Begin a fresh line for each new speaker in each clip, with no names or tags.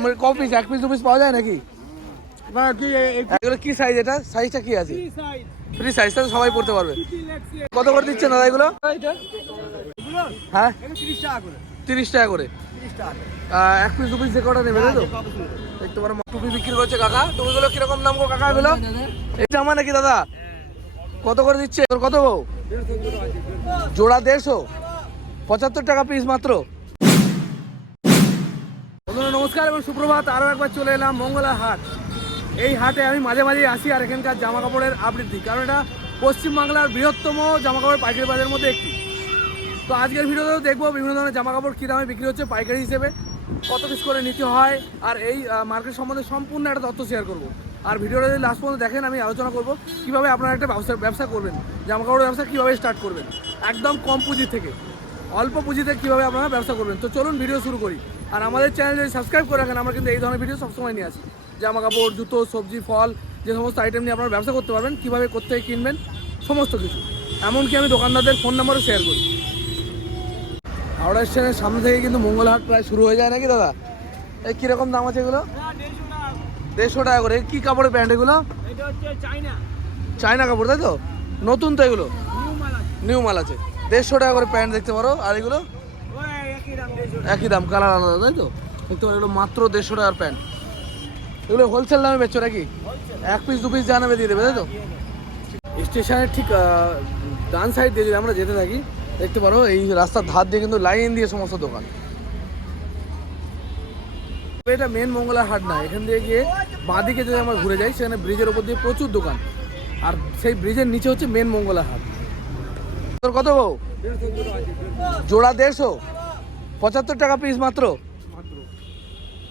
আমার ক পিস এক পিস দু পিস পাওয়া যায় নাকি?
না
এগুলো কি সাইজ এটা? সাইজটা কি আছে? ফ্রি সাইজটা তো সবাই পড়তে পারবে। কত করে দিচ্ছেন দাদা এগুলো? হ্যাঁ?
তিরিশ টাকা করে।
এক পিস দু পিস যে কটা নেবে তাই তো? দেখতে পারো টুপি বিক্রি করছে কাকা। টুপিগুলো কীরকম দাম গো কাকা এগুলো? এই জামা নাকি দাদা? কত করে দিচ্ছে? তোর কত জোড়া দেড়শো? পঁচাত্তর টাকা পিস মাত্র। নমস্কার এবং সুপ্রভাত, আরও একবার চলে এলাম মঙ্গলা হাট। এই হাটে আমি মাঝে মাঝে আসি আর এখানকার জামা কাপড়ের দিই। কারণ এটা পশ্চিমবাংলার বৃহত্তম জামা কাপড় পাইকারি বাজারের মধ্যে একটি। তো আজকের ভিডিওতেও দেখব বিভিন্ন ধরনের জামা কাপড় কী দামে বিক্রি হচ্ছে পাইকারি হিসেবে, কত পিস করে নিতে হয়, আর এই মার্কেট সম্বন্ধে সম্পূর্ণ একটা তথ্য শেয়ার করব। আর ভিডিওটা যদি লাস্ট পর্যন্ত দেখেন, আমি আলোচনা করব কীভাবে আপনারা একটা ব্যবসা ব্যবসা করবেন জামা কাপড়ের ব্যবসা কীভাবে স্টার্ট করবেন। একদম কম পুঁজি থেকে, অল্প পুঁজিতে কীভাবে আপনারা ব্যবসা করবেন। তো চলুন ভিডিও শুরু করি। আর আমাদের চ্যানেল যদি সাবস্ক্রাইব করে রাখেন আমরা কিন্তু এই ধরনের ভিডিও সবসময় নিয়ে আসি। জামা কাপড় জুতো সবজি ফল যে সমস্ত আইটেম নিয়ে আপনারা ব্যবসা করতে পারবেন কীভাবে করতে কিনবেন সমস্ত কিছু। এমনকি আমি দোকানদারদের ফোন নাম্বারও শেয়ার করি। হাওড়া স্টেশনের সামনে থেকে কিন্তু মঙ্গলহাট প্রায় শুরু হয়ে যায় নাকি দাদা? এই কীরকম দাম আছে এগুলো? দেড়শো টাকা করে। কি কাপড়ের প্যান্ট এগুলো? চায়না। কাপড় তাই তো? নতুন তো এগুলো?
নিউ মাল আছে।
দেড়শো টাকা করে প্যান্ট দেখতে পারো। আর এগুলো?
একই দাম,
কালার আলাদা, তাই তো? দেখতে এগুলো মাত্র দেড়শো টাকার প্যান্ট। এগুলো হোলসেল দামে বেচছো নাকি? এক পিস দু পিস যা নেবে দিয়ে দেবে, তাই তো? স্টেশনের ঠিক ডান সাইড দিয়ে যদি আমরা যেতে থাকি, দেখতে পারো, এই রাস্তার ধার দিয়ে কিন্তু লাইন দিয়ে সমস্ত দোকান। এটা মেন মঙ্গলার হাট না, এখান দিয়ে গিয়ে বাঁদিকে যদি আমরা ঘুরে যাই, সেখানে ব্রিজের ওপর দিয়ে প্রচুর দোকান। আর সেই ব্রিজের নিচে হচ্ছে মেন মঙ্গলা হাট। তোর কত বউ? জোড়া দেড়শো? পঁচাত্তর টাকা পিস মাত্র?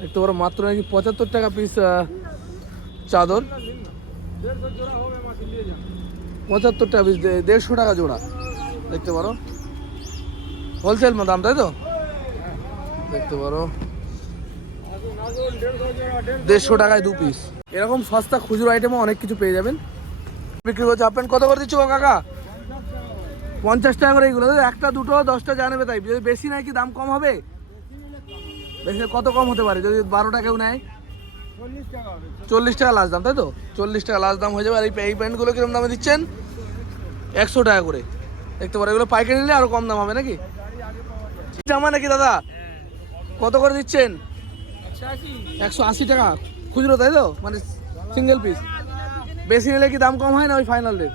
একটু বড় মাত্র নাকি পঁচাত্তর টাকা পিস চাদর? পঁচাত্তর টাকা পিস দেড়শো টাকা জোড়া। দেখতে পারো। হোলসেল দাম তাই তো? দেখতে পারো। দেড়শো টাকায় দু পিস এরকম সস্তা খুচরো আইটেমও অনেক কিছু পেয়ে যাবেন। বিক্রি করছে হাফ প্যান্ট কত করে দিচ্ছ কাকা? পঞ্চাশ টাকা করে এইগুলো একটা, দুটো, দশটা যা নেবে তাই। যদি বেশি নেয় কি দাম কম হবে? বেশি কত কম হতে পারে? যদি বারোটা কেউ নেয়?
চল্লিশ টাকা
লাস্ট দাম, তাই তো? চল্লিশ টাকা লাস্ট দাম হয়ে যাবে। আর এই এই প্যান্টগুলো কীরকম দামে দিচ্ছেন? একশো টাকা করে। দেখতে পারো এগুলো পাইকারি নিলে আরও কম দাম হবে নাকি? জামা নাকি দাদা? কত করে দিচ্ছেন?
একশো আশি
টাকা। খুচরো, তাই তো? মানে সিঙ্গেল পিস বেশি নিলে কি দাম কম হয় না ওই ফাইনাল রেট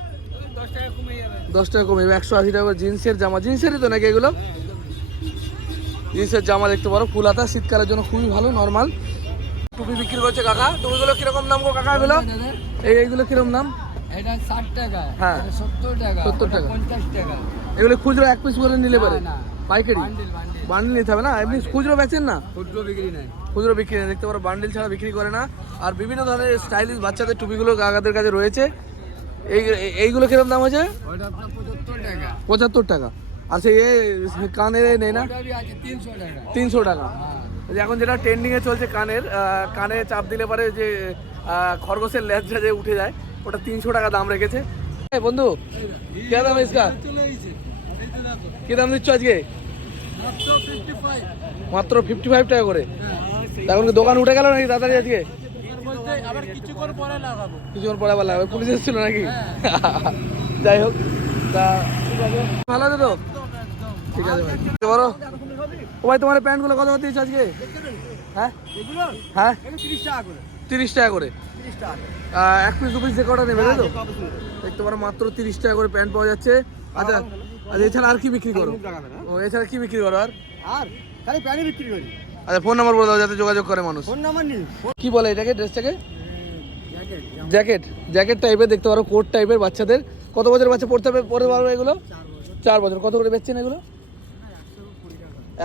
দশ টাকা কমে যাবে
একশো আশি টাকা জিন্সের জামা। জিন্সেরই তো নাকি এগুলো? জিন্সের জামা দেখতে পারো ফুল হাতা শীতকালের জন্য খুবই ভালো নর্মাল টুপি বিক্রি করছে কাকা। টুপিগুলো কীরকম দাম গো কাকা এগুলো? এই এইগুলো কীরকম দাম?
এটা ষাট টাকা।
হ্যাঁ।
সত্তর টাকা।
70 টাকা।
পঞ্চাশ টাকা।
এগুলো খুচরো এক পিস করে নিলে পারে। পাইকারি?
বান্ডিল
নিতে হবে না? এমনি খুচরো বেচেন না?
খুচরো বিক্রি নেই।
খুচরো বিক্রি নেই। দেখতে পারো বান্ডিল ছাড়া বিক্রি করে না। আর বিভিন্ন ধরনের স্টাইলিশ বাচ্চাদের টুপিগুলো কাকাদের কাছে রয়েছে। এই এই- এইগুলো কীরকম দাম আছে?
পঁচাত্তর টাকা।
আর সেই এ কানের নেই না?
তিনশো টাকা। হ্যাঁ।
এখন যেটা ট্রেন্ডিং এ চলছে কানের কানে চাপ দিলে পরে যে খরগোশের লেজটা যে উঠে যায় ওটা তিনশো টাকা দাম রেখেছে। বন্ধু কে দাম ইসকা কি দাম দিচ্ছ আজকে?
মাত্র ফিফটি ফাইভ
টাকা করে।
হ্যাঁ
এখন দোকান উঠে গেল নাকি তাড়াতাড়ি আজকে?
আবার কিছুক্ষণ পরে লাগাবো।
কিছুক্ষণ পরে আবার লাগবে। পুলিশ এসেছিল নাকি? যাই হোক তা ঠিক আছে। ভালো আছে তো? ঠিক আছে ভাই। পারো ও ভাই তোমার প্যান্টগুলো কত করে দিয়েছ আজকে? হ্যাঁ? হ্যাঁ?
তিরিশ টাকা করে।
তিরিশ টাকা করে? এক পিস দু পিস যে কটা নেবে তাই তো? দেখতে পারো মাত্র তিরিশ টাকা করে প্যান্ট পাওয়া যাচ্ছে। আচ্ছা আচ্ছা এছাড়া আর কি বিক্রি করো? ও এছাড়া কি বিক্রি করো আর?
আর খালি প্যানি বিক্রি করি।
আচ্ছা ফোন নাম্বার বলে দাও যাতে যোগাযোগ করে মানুষ।
ফোন নাম্বার নিন
কি বলে এটাকে ড্রেসটাকে জ্যাকেট জ্যাকেট টাইপের দেখতে পারো কোট টাইপের বাচ্চাদের। কত বছর বাচ্চা পড়তে হবে পড়তে পারবে এগুলো? চার বছর। কত করে বেচছেন এগুলো?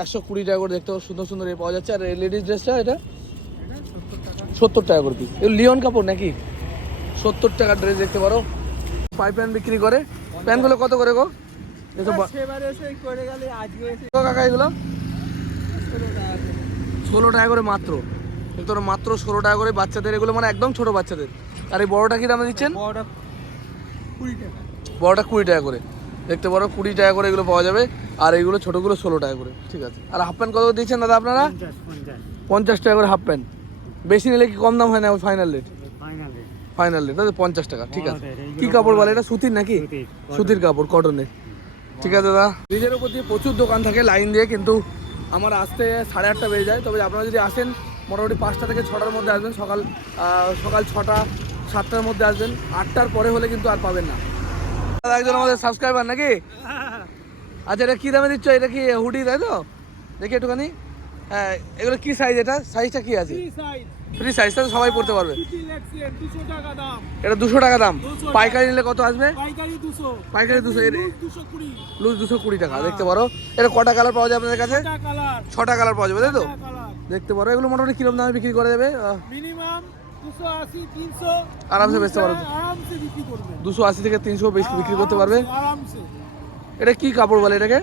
একশো কুড়ি টাকা। করে দেখতে সুন্দর সুন্দর এ পাওয়া যাচ্ছে। আর লেডিস ড্রেসটা এটা? সত্তর টাকা। করে পিস লিওন কাপড় নাকি? সত্তর টাকার ড্রেস দেখতে পারো। পাইপ প্যান্ট বিক্রি করে। প্যান্টগুলো কত করে গো? এসব কাকা এগুলো? ষোলো টাকা করে মাত্র। পারো মাত্র ষোলো টাকা করে বাচ্চাদের এগুলো মানে একদম ছোট বাচ্চাদের। আর এই বড়টা কি দামে দিচ্ছেন?
বড়টা কুড়ি টাকা।
বড়টা কুড়ি টাকা করে। দেখতে পারো কুড়ি টাকা করে এগুলো পাওয়া যাবে। আর এইগুলো ছোটোগুলো ষোলো টাকা করে। ঠিক আছে। আর হাফ প্যান্ট কত দিচ্ছেন দাদা আপনারা?
পঞ্চাশ
টাকা করে হাফ প্যান্ট বেশি নিলে কি কম দাম হয় না ফাইনাল রেট
ফাইনাল
রেট তাহলে পঞ্চাশ টাকা ঠিক আছে। কি কাপড় বলে এটা? সুতির নাকি?
সুতির,
কাপড় কটনের ঠিক আছে দাদা। ব্রিজের উপর দিয়ে প্রচুর দোকান থাকে লাইন দিয়ে কিন্তু আমার আসতে সাড়ে আটটা বেজে যায়। তবে আপনারা যদি আসেন, মোটামুটি পাঁচটা থেকে ছটার মধ্যে আসবেন। সকাল সকাল ছটা, সাতটার মধ্যে আসবেন। আটটার পরে হলে কিন্তু আর পাবেন না। একজন আমাদের সাবস্ক্রাইবার নাকি? আচ্ছা এটা কী দামে দিচ্ছ? এটা কি হুডি, তাই তো? দেখি একটুখানি। হ্যাঁ এগুলো কী সাইজ এটা? সাইজটা কী আছে? ফ্রি সাইজটা তো সবাই পড়তে পারবে। এটা দুশো টাকা দাম। পাইকারি নিলে কত আসবে?
পাইকারি দুশো।
লুজ দুশো কুড়ি। টাকা দেখতে পারো। এটা কটা কালার পাওয়া যায় আপনাদের কাছে? ছটা কালার। পাওয়া যাবে তাই তো? দেখতে পারো এগুলো মোটামুটি কিরম দামে বিক্রি করা যাবে? আরামসে বেচতে পারো। দুশো আশি থেকে তিনশো বিক্রি করতে পারবে। এটা কি কাপড় বলে এটাকে?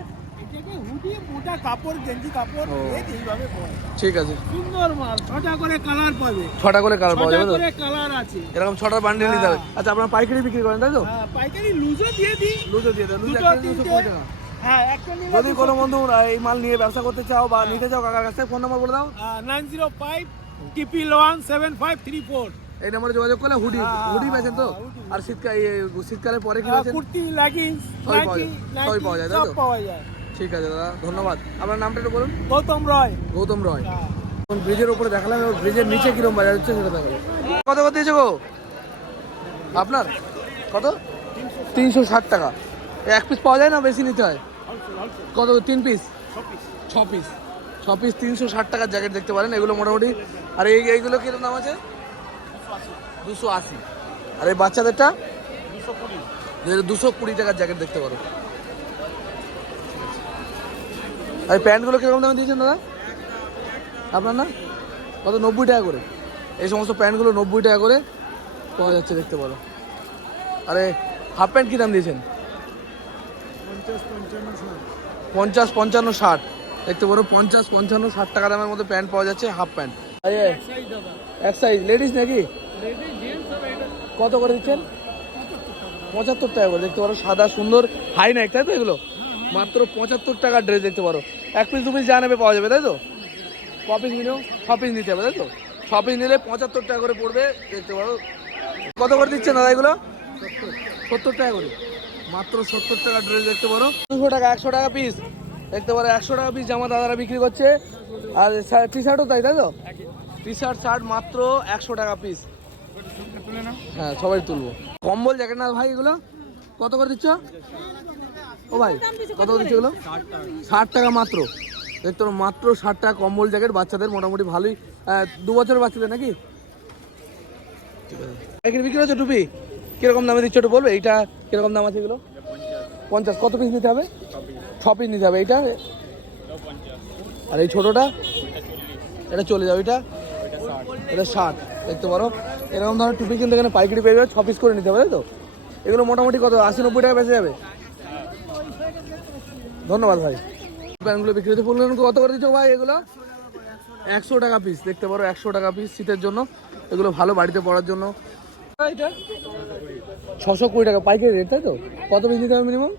হুডি কাপড় গেঞ্জি কাপড় এইভাবে
ঠিক আছে।
সুন্দর মাল ছটা করে কালার পাবে।
ছটা করে কালার পাওয়া
ছটা
যাবে
করে কালার আছে।
এরকম ছটা বান্ডেল নিতে হবে। আচ্ছা আপনারা পাইকারি বিক্রি করেন তাই তো?
হ্যাঁ, পাইকারি লুজও দিয়ে দিই।
লুজও দিয়ে দেন লুজ একটা দুশো
তিনটে।
কুড়ি টাকা।
হ্যাঁ একটা
যদি কোনো বন্ধু এই মাল নিয়ে ব্যবসা করতে চাও বা নিতে চাও কাকার কাছে ফোন নাম্বার বলে দাও।
Nine zero five triple one seven five three four
এই নাম্বারে যোগাযোগ করলে হুডি
হ্যাঁ,
হুডি বেচেন তো?
হ্যাঁ,
আর শীতকাল শীতকালের পরে কি
কুর্তি লেগিংস
সবই পাওয়া যায়,
সব? পাওয়া যায়।
ঠিক আছে দাদা ধন্যবাদ। আপনার নামটা একটু বলুন।
গৌতম রয়।
গৌতম রয়।
হ্যাঁ।
এখন ব্রিজের উপরে দেখালাম এবার ব্রিজের নিচে কিরম বাজার হচ্ছে সেটা দেখাবো। কত কত দিয়েছে গো? আপনার? কত? তিনশো ষাট টাকা। এক পিস পাওয়া যায় না বেশি নিতে হয়? কত তিন পিস ছ পিস ছ পিস তিনশো ষাট টাকার জ্যাকেট দেখতে পারেন এগুলো মোটামুটি। আর এই এইগুলো কীরকম দাম আছে? দুশো আশি। আর এই বাচ্চাদেরটা? দুশো কুড়ি। টাকার জ্যাকেট দেখতে পারো। আর প্যান্টগুলো কীরকম দামে দিয়েছেন দাদা? আপনার না? কত? নব্বই টাকা করে। এই সমস্ত প্যান্টগুলো নব্বই টাকা করে পাওয়া যাচ্ছে দেখতে পারো। আরে, হাফ প্যান্ট কী দাম দিয়েছেন? পঞ্চাশ, পঞ্চান্ন, ষাট। দেখতে পারো, পঞ্চাশ, পঞ্চান্ন, ষাট টাকা দামের মধ্যে প্যান্ট পাওয়া যাচ্ছে হাফ প্যান্ট। এক সাইজ লেডিস নাকি? কত করে দিচ্ছেন? পঁচাত্তর টাকা করে। দেখতে পারো, সাদা, সুন্দর, হাই নেক তাই তো এগুলো? মাত্র পঁচাত্তর টাকার ড্রেস দেখতে পারো। এক পিস দু পিস যা নেবে পাওয়া যাবে, তাই তো? ক পিস নিলেও, ছ পিস নিতে হবে, তাই তো? ছ পিস নিলে পঁচাত্তর টাকা করে পড়বে, দেখতে পারো। কত করে দিচ্ছেন দাদা এগুলো? সত্তর টাকা করে। মাত্র সত্তর টাকা ড্রেস দেখতে পারো। দুশো টাকা, একশো টাকা পিস দেখতে পারো, একশো টাকা পিস জামা দাদারা বিক্রি করছে। আর টি শার্টও তাই তাই তো? টি শার্ট শার্ট মাত্র একশো টাকা পিস হ্যাঁ সবাই তুলবো। কম্বল, জ্যাকেট না, ভাই, এগুলো? কত করে দিচ্ছ? ও ভাই, কত দিচ্ছ এগুলো ষাট টাকা মাত্র। দেখতে মাত্র ষাট টাকা কম্বল জ্যাকেট বাচ্চাদের মোটামুটি ভালোই দু বছরের বাচ্চাদের নাকি? বিক্রি হচ্ছে টুপি? কীরকম দামে দিচ্ছ একটু বলবে? এইটা কীরকম দাম আছে এগুলো? পঞ্চাশ। কত পিস নিতে হবে? ছ পিস নিতে হবে। এইটা? আর এই ছোটোটা? এটা চলে যাবে এটা এটা ষাট। দেখতে পারো। এরকম ধরনের টুপি কিন্তু এখানে পাইকারি পেয়ে যাবে। ছ পিস করে নিতে হবে, তাই তো? এগুলো মোটামুটি কত? আশি নব্বই টাকা বেঁচে যাবে। ধন্যবাদ ভাই। প্যান্টগুলো বিক্রি ফুলগুলো কত করে দিচ্ছ ভাই এগুলো? একশো টাকা পিস দেখতে পারো একশো টাকা পিস শীতের জন্য। এগুলো ভালো বাড়িতে পড়ার জন্য। এটা ছশো কুড়ি টাকা। পাইকারি রেট তাই তো? কত পিস নিতে হবে মিনিমাম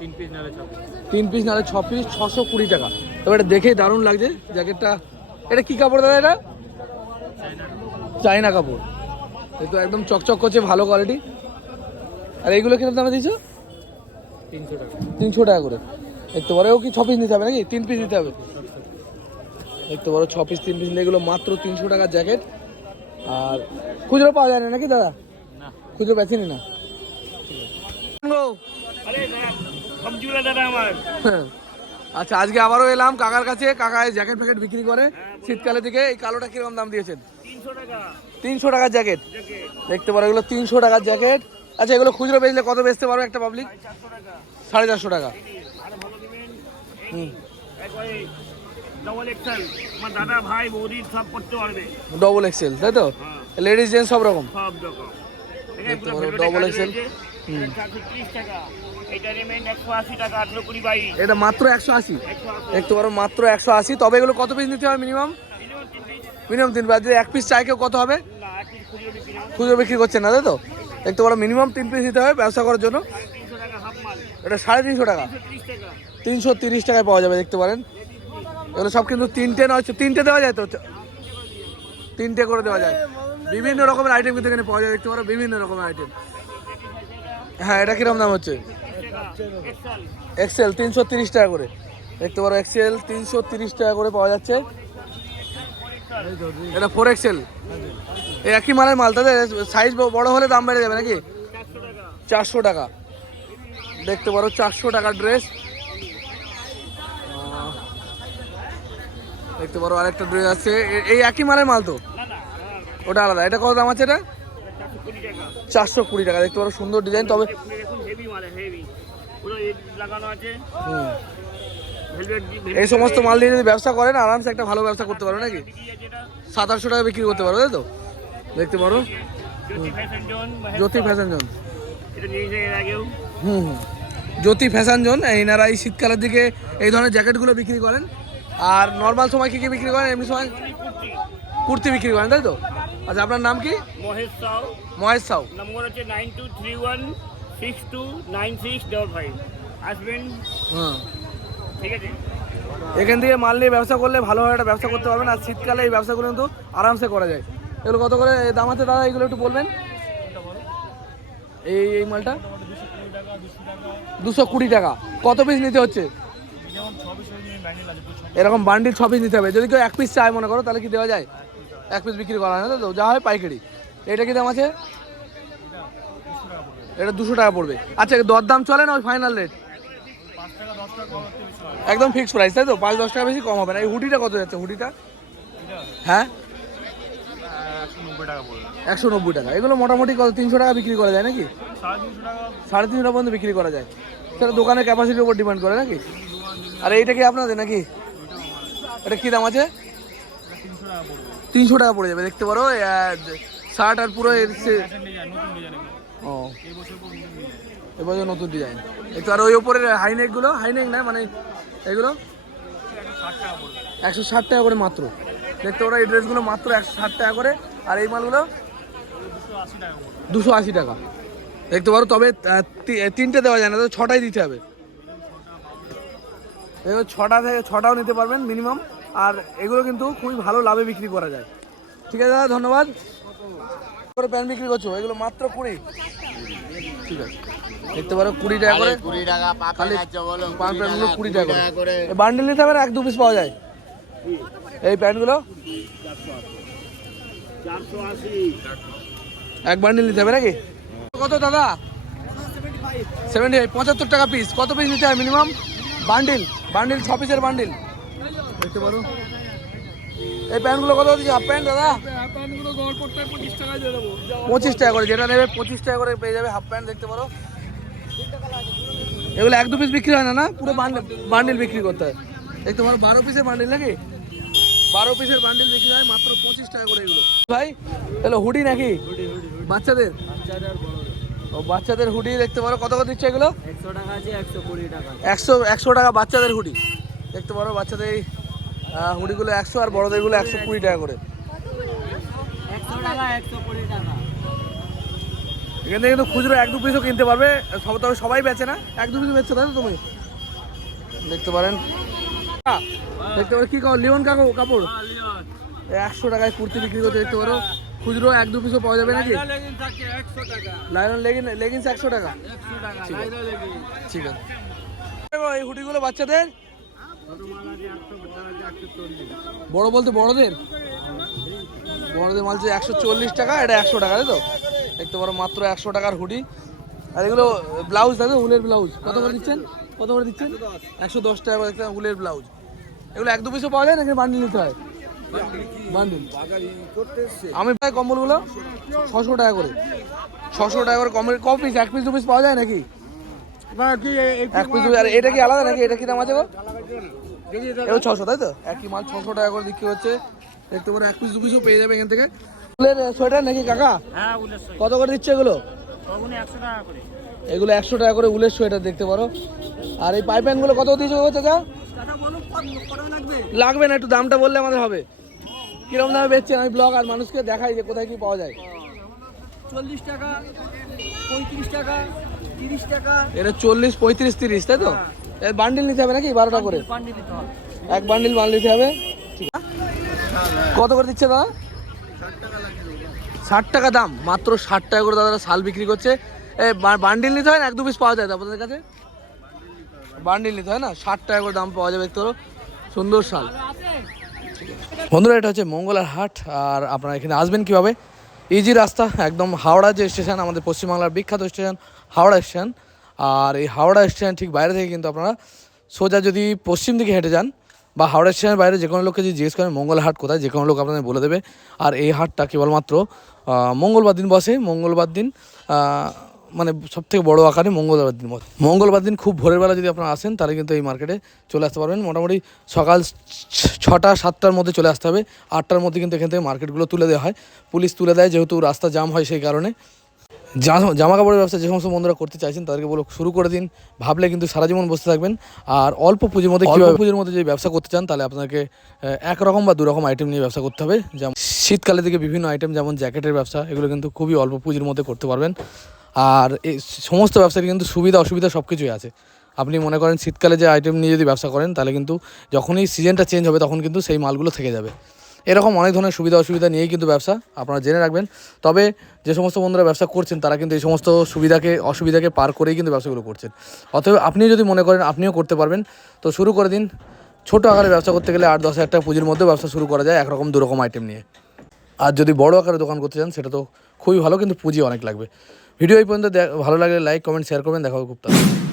তিন পিস
নাহলে ছ পিস ছশো কুড়ি টাকা। তবে এটা দেখেই দারুণ লাগছে। জ্যাকেটটা এটা কি কাপড় দাদা এটা? চাইনা কাপড়। এই তো একদম চকচক করছে ভালো কোয়ালিটি আর এইগুলো কীরকম দামে দিয়েছ?
তিনশো টাকা।
তিনশো টাকা করে। দেখতে পারো ও কি ছ পিস নিতে হবে নাকি? তিন পিস নিতে হবে। দেখতে পারো ছ পিস তিন পিস এগুলো মাত্র তিনশো টাকার জ্যাকেট আর খুচরো পাওয়া যায় না নাকি দাদা? খুচরো বেচেনি না? হ্যাঁ। আচ্ছা আজকে আবারও এলাম কাকার কাছে। কাকা জ্যাকেট ফ্যাকেট বিক্রি করে। শীতকালের দিকে এই কালোটা কীরকম দাম দিয়েছেন?
তিনশো
টাকার জ্যাকেট দেখতে পারো এগুলো তিনশো টাকার জ্যাকেট আচ্ছা এগুলো খুচরো বেচলে কত বেচতে পারবে একটা পাবলিক সাড়ে চারশো টাকা
আর ভালো দিবেন
হুম
একবারে ডবল এক্সেল আমার দাদা ভাই বৌদি সব করতে পারবে।
ডবল এক্সেল তাই তো?
হ্যাঁ।
লেডিস জেন্টস সব রকম?
সব রকম। ত্রিশ টাকা। এটা
মাত্র একশো আশি? দেখতে পারো মাত্র একশো আশি তবে এগুলো কত পিস নিতে হবে মিনিমাম
মিনিমাম তিন পিস
এক পিস চাই কেউ কত হবে?
খুচরো বিক্রি
করছেন না তাই তো? একটু পারো মিনিমাম তিন পিস নিতে হবে ব্যবসা করার জন্য
তিনশো টাকা হাফ মাল
এটা সাড়ে তিনশো টাকা। তিনশো তিরিশ টাকায় পাওয়া যাবে, দেখতে পারেন। এগুলো সব কিন্তু তিনটে নয়, তিনটে দেওয়া যায় তো? তিনটে করে দেওয়া যায়। বিভিন্ন রকমের আইটেম কিন্তু এখানে পাওয়া যায়, দেখতে পারো, বিভিন্ন রকমের আইটেম হ্যাঁ এটা কীরকম দাম হচ্ছে?
এক্সেল
তিনশো তিরিশ টাকা করে। দেখতে পারো এক্সেল তিনশো তিরিশ টাকা করে পাওয়া যাচ্ছে। এটা ফোর এক্সেল এই একই মালের মাল, তাদের সাইজ বড় হলে দাম বেড়ে যাবে নাকি?
চারশো টাকা।
দেখতে পারো চারশো টাকার ড্রেস দেখতে পারো আরেকটা ড্রেস আছে। এই একই মালের মাল তো? ওটা আলাদা। এটা কত দাম আছে এটা?
চারশো কুড়ি টাকা।
দেখতে পারো সুন্দর ডিজাইন তবে এই সমস্ত মাল দিয়ে যদি ব্যবসা করেন আরামসে একটা ভালো ব্যবসা করতে পারো নাকি? সাত আটশো টাকা বিক্রি করতে পারো তাই তো? দেখতে পারো।
জ্যোতি ফ্যাশন জোন
হুম হুম। জ্যোতি ফ্যাশন জোন এনারা এই শীতকালের দিকে এই ধরনের জ্যাকেটগুলো বিক্রি করেন। আর নর্মাল সময় কী কী বিক্রি করেন? এমনি সময়
কুর্তি
কুর্তি বিক্রি করেন তাই তো? আচ্ছা আপনার নাম কি?
মহেশ সাউ।
মহেশ সাউ।
নম্বর হচ্ছে nine two three one six two nine six double five. আসবেন।
হ্যাঁ
ঠিক আছে?
এখান থেকে মাল নিয়ে ব্যবসা করলে ভালোভাবে একটা ব্যবসা করতে পারবেন আর শীতকালে এই ব্যবসাগুলো কিন্তু আরামসে করা যায়। এগুলো কত করে দাম আছে দাদা? এগুলো একটু বলবেন? এই এই মালটা? দুশো কুড়ি টাকা। কত পিস নিতে হচ্ছে? এরকম বান্ডিল ছ পিস নিতে হবে। যদি কেউ এক পিস চায় মনে করো, তাহলে কি দেওয়া যায়? এক পিস বিক্রি করা হয় না তো? যা হয় পাইকারি। এটা কি দাম আছে? এটা দুশো টাকা পড়বে। আচ্ছা দর দাম চলে না ওই ফাইনাল রেট একদম ফিক্সড প্রাইস তাই তো? পাঁচ, দশ টাকা বেশি কম হবে না। এই হুডিটা কত যাচ্ছে? হুডিটা? হ্যাঁ? এগুলো মোটামুটি কত, তিনশো টাকা বিক্রি করা যায় নাকি? সাড়ে তিনশো টাকা পর্যন্ত বিক্রি করা যায়। সেটা দোকানের ক্যাপাসিটির উপর ডিপেন্ড করে নাকি? আর এইটা কি আপনাদের নাকি? এটা কী দাম আছে? তিনশো টাকা পড়ে যাবে, দেখতে পারো শার্ট আর পুরো ও। এবছর নতুন ডিজাইন একটু আর ওই ওপরের হাইনেকগুলো হাইনেক না মানে এগুলো? একশো ষাট টাকা করে মাত্র। দেখতে পারো, এই ড্রেসগুলো মাত্র একশো ষাট টাকা করে, আর এই মালগুলো দুশো আশি টাকা। দেখতে পারো তবে তি- তিনটে দেওয়া যায় না তো ছটাই দিতে হবে। এগুলো ছটা থেকে ছটাও নিতে পারবেন মিনিমাম। আর এগুলো কিন্তু খুবই ভালো লাভে বিক্রি করা যায়। ঠিক আছে দাদা ধন্যবাদ। করে প্যান্ট বিক্রি করছ এগুলো মাত্র কুড়ি। ঠিক আছে। দেখতে পারো কুড়ি টাকা করে।
কুড়ি টাকা
খালি
পাপেন আছে
প্যান্টগুলো কুড়ি টাকা করে বান্ডেল নিতে হবে না এক দু পিস পাওয়া যায়। এই প্যান্টগুলো
চারশো আশি।
এক বান্ডেল নিতে হবে নাকি? কত দাদা? সেভেন্টি ফাইভ পঁচাত্তর টাকা পিস কত পিস নিতে হয় মিনিমাম বান্ডিল বান্ডিল ছ পিসের বান্ডিল দেখতে পারো। এই প্যান্টগুলো কত দিচ্ছে? হাফ প্যান্ট দাদা? পঁচিশ টাকা করে যেটা নেবে পঁচিশ টাকা করে পেয়ে যাবে হাফ প্যান্ট দেখতে পারো। এগুলো এক দু পিস বিক্রি হয় না না? পুরো বান্ডিল বান্ডিল বিক্রি করতে হয়। দেখতে পারো বারো পিসের বান্ডিল নাকি? বারো পিসের বান্ডিল বিক্রি হয় মাত্র পঁচিশ টাকা করে এগুলো। ভাই এগুলো হুডি নাকি? বাচ্চাদের? ও বাচ্চাদের হুডি দেখতে পারো। কত কত দিচ্ছে এগুলো?
একশো টাকা আছে একশো কুড়ি টাকা।
একশো একশো টাকা বাচ্চাদের হুডি। দেখতে পারো বাচ্চাদের এই হুডিগুলো একশো আর বড়দেরগুলো একশো কুড়ি টাকা করে। এখান থেকে কিন্তু খুচরো এক দু পিসও কিনতে পারবে। সব তবে সবাই বেচে না? এক দু পিস বেচছো তাই তো তুমি? দেখতে পারেন। দেখতে পারো কি কাপড়? লিওন কাপড়? কাপড় একশো টাকায় কুর্তি বিক্রি করতে দেখতে পারো। খুচরো এক দু পিসও পাওয়া যাবে নাকি? লাইলন লেগিন একশো টাকা। ঠিক আছে। ঠিক আছে। এই হুডিগুলো বাচ্চাদের? বড় বলতে বড়দের? বড়দের মাল হচ্ছে একশো চল্লিশ টাকা এটা একশো টাকা তাই তো? দেখতে পারো মাত্র একশো টাকার হুডি। আর এগুলো ব্লাউজ তো? উলের ব্লাউজ। কত করে দিচ্ছেন? কত করে দিচ্ছেন? একশো দশ টাকা উলের ব্লাউজ। এগুলো এক দু পিসও পাওয়া যায় নাকি? বান্ডিল নিতে হয়? আমি প্রায় কম্বলগুলো? ছশো টাকা করে। ছশো টাকা করে কম্বল ক পিস এক পিস দু পিস পাওয়া যায় নাকি? এক পিস আর এটা কি আলাদা নাকি? এটা কি দাম আছে গো? এটা ছশো তাই তো? একই মাল ছশো টাকা করে বিক্রি হচ্ছে। দেখতে পারো এক পিস দু পিসও পেয়ে যাবে এখান থেকে। উলের সোয়েটার নাকি কাকা?
হ্যাঁ
কত করে দিচ্ছে এগুলো?
একশো টাকা
এগুলো একশো টাকা করে উলের সোয়েটার দেখতে পারো। আর এই পাইপ্যানগুলো কত দিয়েছে চাচা? লাগবে না একটু দামটা বললে আমাদের হবে। কীরকম দামে বেচছেন? আমি ব্লগ আর মানুষকে দেখাই যে কোথায় কি পাওয়া যায়।
চল্লিশ টাকা পঁয়ত্রিশ টাকা তিরিশ টাকা।
এটা চল্লিশ পঁয়ত্রিশ তিরিশ তাই তো? এর বান্ডিল নিতে হবে নাকি বারোটা করে? এক বান্ডিল মাল নিতে হবে? কত করে দিচ্ছে দাদা? ষাট টাকা দাম। মাত্র ষাট টাকা করে দাদারা শাল বিক্রি করছে। এ বান্ডিল নিতে হয় না? এক দু পিস পাওয়া যায় আপনাদের কাছে? বান্ডিল নিতে হয় না? ষাট টাকা করে দাম পাওয়া যাবে পারো। সুন্দর শাল। বন্ধুরা, এটা হচ্ছে মঙ্গলার হাট, আর আপনারা এখানে আসবেন কীভাবে? ইজি রাস্তা, একদম হাওড়া যে স্টেশন, আমাদের পশ্চিমবাংলার বিখ্যাত স্টেশন, হাওড়া স্টেশন। আর এই হাওড়া স্টেশন ঠিক বাইরে থেকে কিন্তু আপনারা সোজা যদি পশ্চিম দিকে হেঁটে যান, বা হাওড়া স্টেশনের বাইরে যে কোনো লোককে যদি জিজ্ঞেস করেন, মঙ্গল হাট কোথায়, যে কোনো লোক আপনাদের বলে দেবে। আর এই হাটটা কেবলমাত্র মঙ্গলবার দিন বসে, মঙ্গলবার দিন মানে সব থেকে বড়ো আকারে মঙ্গলবার দিন বসে মঙ্গলবার দিন খুব ভোরের বেলা যদি আপনারা আসেন তাহলে কিন্তু এই মার্কেটে চলে আসতে পারবেন। মোটামুটি সকাল ছটা সাতটার মধ্যে চলে আসতে হবে। আটটার মধ্যে কিন্তু এখান থেকে মার্কেটগুলো তুলে দেওয়া হয়। পুলিশ তুলে দেয় যেহেতু রাস্তা জাম হয় সেই কারণে। জামা কাপড়ের ব্যবসা যে সমস্ত বন্ধুরা করতে চাইছেন তাদেরকে বলো শুরু করে দিন। ভাবলে কিন্তু সারা জীবন বসে থাকবেন। আর অল্প পুঁজির মধ্যে কীভাবে পুঁজির মধ্যে যদি ব্যবসা করতে চান তাহলে আপনাকে একরকম বা দুরকম আইটেম নিয়ে ব্যবসা করতে হবে। যেমন শীতকালে থেকে বিভিন্ন আইটেম যেমন জ্যাকেটের ব্যবসা এগুলো কিন্তু খুবই অল্প পুঁজির মধ্যে করতে পারবেন। আর এই সমস্ত ব্যবসার কিন্তু সুবিধা, অসুবিধা সব কিছুই আছে। আপনি মনে করেন শীতকালে যে আইটেম নিয়ে যদি ব্যবসা করেন, তাহলে কিন্তু যখনই সিজনটা চেঞ্জ হবে, তখন কিন্তু সেই মালগুলো থেকে যাবে। এরকম অনেক ধরনের সুবিধা, অসুবিধা নিয়েই কিন্তু ব্যবসা, আপনারা জেনে রাখবেন। তবে যে সমস্ত বন্ধুরা ব্যবসা করছেন, তারা কিন্তু এই সমস্ত সুবিধাকে, অসুবিধাকে পার করেই কিন্তু ব্যবসাগুলো করছেন। অতএব আপনি যদি মনে করেন আপনিও করতে পারবেন, তো শুরু করে দিন। ছোটো আকারে ব্যবসা করতে গেলে আট, দশ হাজার টাকা পুঁজির মধ্যে ব্যবসা শুরু করা যায়, একরকম, দুরকম আইটেম নিয়ে। আর যদি বড় আকারে দোকান করতে চান, সেটা তো খুবই ভালো, কিন্তু পুঁজি অনেক লাগবে। ভিডিও এই পর্যন্ত ভালো লাগলে লাইক কমেন্ট শেয়ার করবেন দেখা হবে খুব তাড়াতাড়ি।